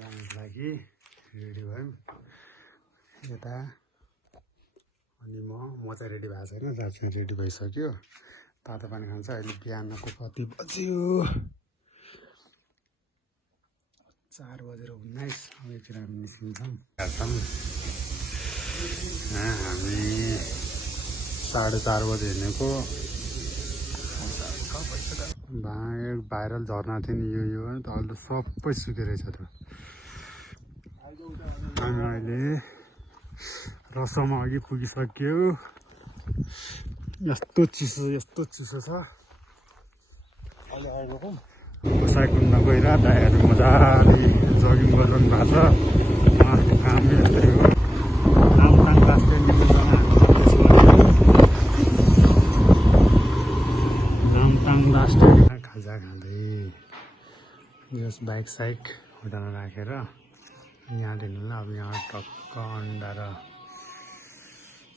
जानको लागि रेडी भयौँ यता अनि म चाहिँ रेडी भएको छैन दार्जिलिङ रेडी भइसक्यो तातो पानी खान्छ अहिले बिहानको कति बज्यो 4:19 अब एकछिन हामी निस्किन्छौँ हामी 4:30 बजे हिँडेको भाइरल झर्ना थियो नि यो त अहिले त सबै सुकेर रहेछ त हामी अहिले रसोमा अघि पुगिसक्यो यस्तो चिसो छ अहिले आएको गोसाइकुण्ड गएर दाइहरू मजाले जगिङ गरिरहनु भएको छ काम यस्तै हो नामताङ राष्ट्रिय निकुञ्जमा नामताङ राष्ट्रिय खाजा खाँदै यस बाइक साइक होटलमा राखेर यहाँ दिनु ल अब यहाँ टक्क अन्डा र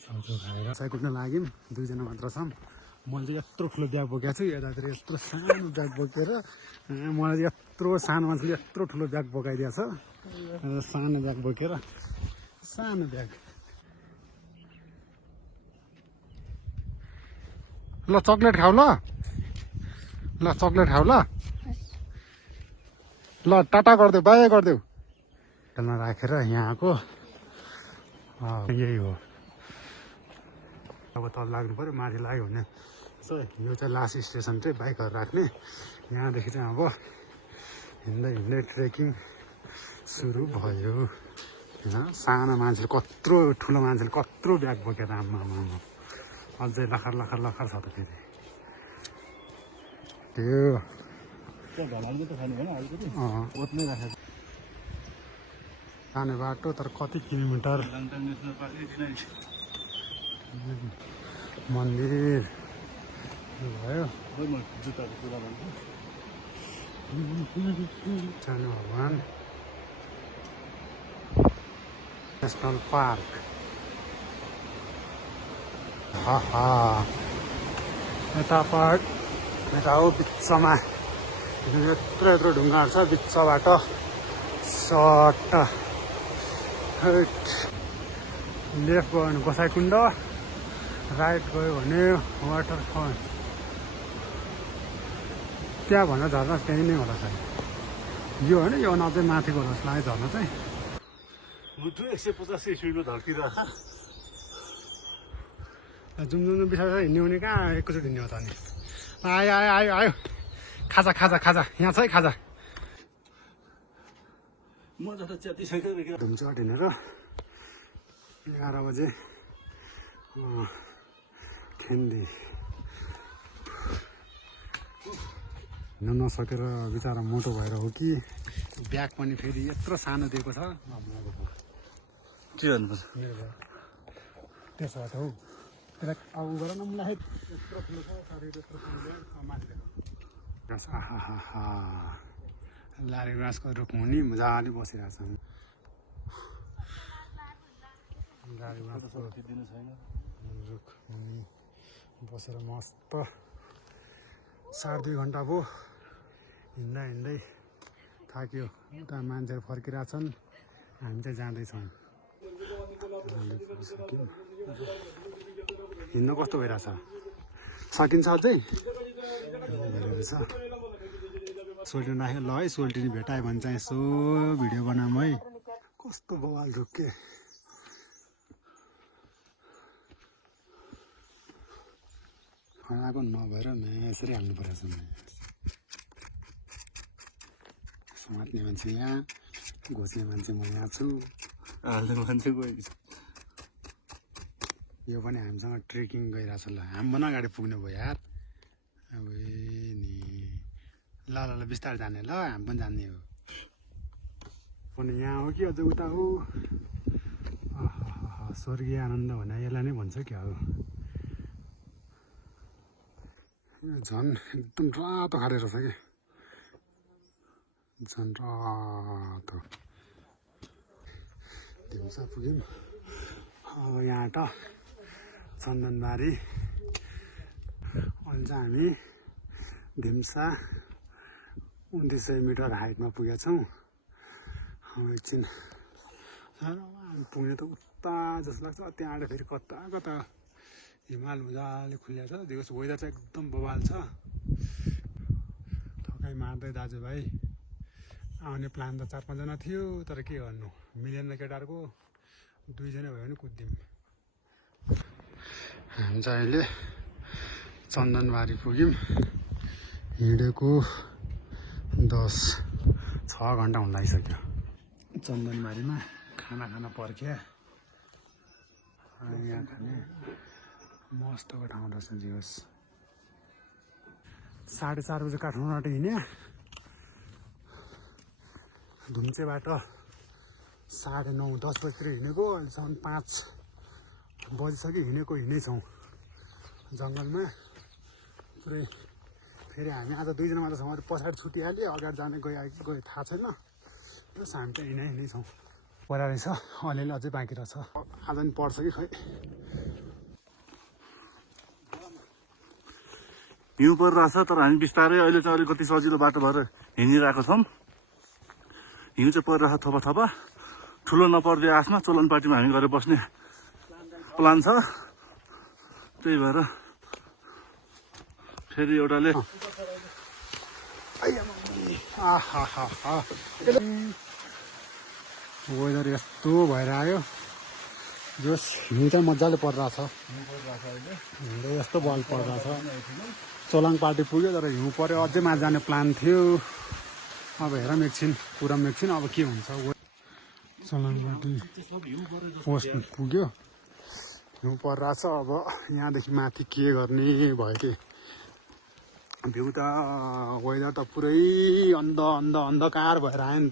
सब्जी खाएर साइकुट्न लाग्यौँ 2 जना मात्र छौँ मैले चाहिँ यत्रो ठुलो ब्याग बोकेको छु यतातिर यत्रो सानो ब्याग बोकेर मलाई चाहिँ यत्रो सानो मान्छेले यत्रो ठुलो ब्याग बोकाइदिएको छ सानो ब्याग बोकेर सानो ब्याग ल चक्लेट खाऊ ल चक्लेट खाऊ ल टाटा गरिदेऊ बाई गरिदेऊ होटलमा राखेर यहाँको यही हो अब तल लाग्नु पऱ्यो माथि लाग्यो भने यो चाहिँ लास्ट स्टेसन चाहिँ बाइकहरू राख्ने यहाँदेखि चाहिँ अब हिँड्दै ट्रेकिङ सुरु भयो होइन सानो मान्छेले कत्रो ठुलो मान्छेले कत्रो ब्याग बोकेर आमा अझै लखर छ त फेरि त्यो जाने बाटो तर कति किलोमिटर मन्दिर भयो सानो भगवान नेसनल पार्क यता पार्क यता हो बिचमा यत्रो ढुङ्गाहरू छ बिचबाट सट्ट लेफ्ट गयो भने गोसाइकुण्ड राइट गयो भने वाटरफल त्यहाँ भन्दा झर्ना त्यही नै होला सायद यो होइन यो अझै माथि गयो जस्तो लाग्यो झर्ना चाहिँ मुटु 150 स्पिडमा धर्किरहेको जुम बिस्तारै हिँड्ने भने कहाँ एकैचोटि हिँड्ने हो त अनि आयो खाजा यहाँ छ है खाजा धुम्चट हिँडेर 11 बजे खेन्दी हिँड्न नसकेर बिचरा मोटो भएर हो कि ब्याग पनि फेरि यत्रो सानो दिएको छ के गर्नुपर्छ त्यसो भए त हौ त्यसलाई अब गर न मलाई यत्रो ठुलो छ शरीर यत्रो आहा लारी बाँसको रुखमुनि मजाले बसिरहेको छ लारी बाँसको दिनु छैन रुखमुनि बसेर मस्त 2.5 घन्टा भयो हिँड्दै थाक्यो उता मान्छेहरू फर्किरहेछन् हामी चाहिँ जाँदैछौँ हिँड्न कस्तो भइरहेछ सकिन्छ अझै रहेछ सोल्टिनी राख्यो ल है सोल्टिनी भेटायो भने चाहिँ यसो भिडियो बनाऊँ है कस्तो बवाल रुख के खानाको नभएर यसरी हाल्नु परेछ समात्ने मान्छे यहाँ घोच्ने मान्छे म यहाँ छु हाल्ने मान्छे गएको छ यो पनि हामीसँग ट्रेकिङ गइरहेछ ल हामीभन्दा अगाडि पुग्ने भयो यार अब नि ल बिस्तारै जाने ल हामी पनि जाने हो पनि यहाँ हो कि अझ उता हो स्वर्गीय आनन्द भने यसलाई नै भन्छ क्या हो झन् एकदम रातो खाले रहेछ कि झन् रातो धिम्सा पुग्यौँ अब यहाँ त चन्दनबारी अहिले चाहिँ हामी धिम्सा 2900 मिटर हाइटमा पुगेका छौँ एकछिन हामी पुग्ने त उता जस्तो लाग्छ त्यहाँबाट फेरि कता कता हिमाल मजाले खुल्ल्या छ दिवस वेदर चाहिँ एकदम बवाल छ थकाइ मार्दै दाजुभाइ आउने प्लान त 4-5 जना थियो तर के गर्नु मिलेन केटाहरूको 2 जना भयो भने कुद्दिउँ हामी चाहिँ अहिले चन्दनबारी पुग्यौँ हिँडेको 6 घन्टा हुन लागिसक्यो चन्दनबारीमा खाना पर्ख्या यहाँ खाने मस्तको ठाउँ रहेछ दिवस 4:30 बजे काठमाडौँबाट हिँड्या धुम्चेबाट 9:30-10 बजीतिर हिँडेको अहिलेसम्म 5 बजिसक्यो हिँडै छौँ जङ्गलमा पुरै फेरि हामी आज 2 जना मात्र छौँ अरू पछाडि छुटिहाल्यो अगाडि जाने गयो थाहा छैन प्लस हामी चाहिँ हिँडै छौँ परा रहेछ अलिअलि अझै बाँकी रहेछ आज नि पर्छ कि खै हिउँ परिरहेछ तर हामी बिस्तारै अहिले चाहिँ अलिकति सजिलो बाटो भएर हिँडिरहेको छौँ हिउँ चाहिँ परिरहेको थपा ठुलो नपर्दियो आफ्ना चोलनपाटीमा हामी गएर बस्ने प्लान छ त्यही भएर फेरि एउटाले वेदर यस्तो भएर आयो जस हिउँ चाहिँ मजाले परिरहेछ हिउँदै यस्तो बल परिरहेछ चोलाङपाटी पुग्यो तर हिउँ पऱ्यो अझै माथि जाने प्लान थियो अब हेरौँ एकछिन अब के हुन्छ चोलाङपाटी पोस्ट पुग्यो हिउँ परिरहेछ अब यहाँदेखि माथि के गर्ने भयो कि भ्यू त वेदर त पुरै अन्धकार भएर आयो नि त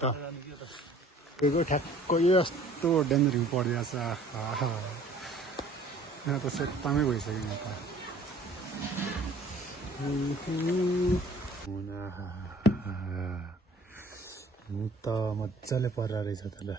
त्यो ठ्याक्क यस्तो डेन्जर हिउँ परिरहेछ यहाँ त सेक्तामै भइसक्यो यहाँ त हिउँ त मजाले परिरहेछ त ल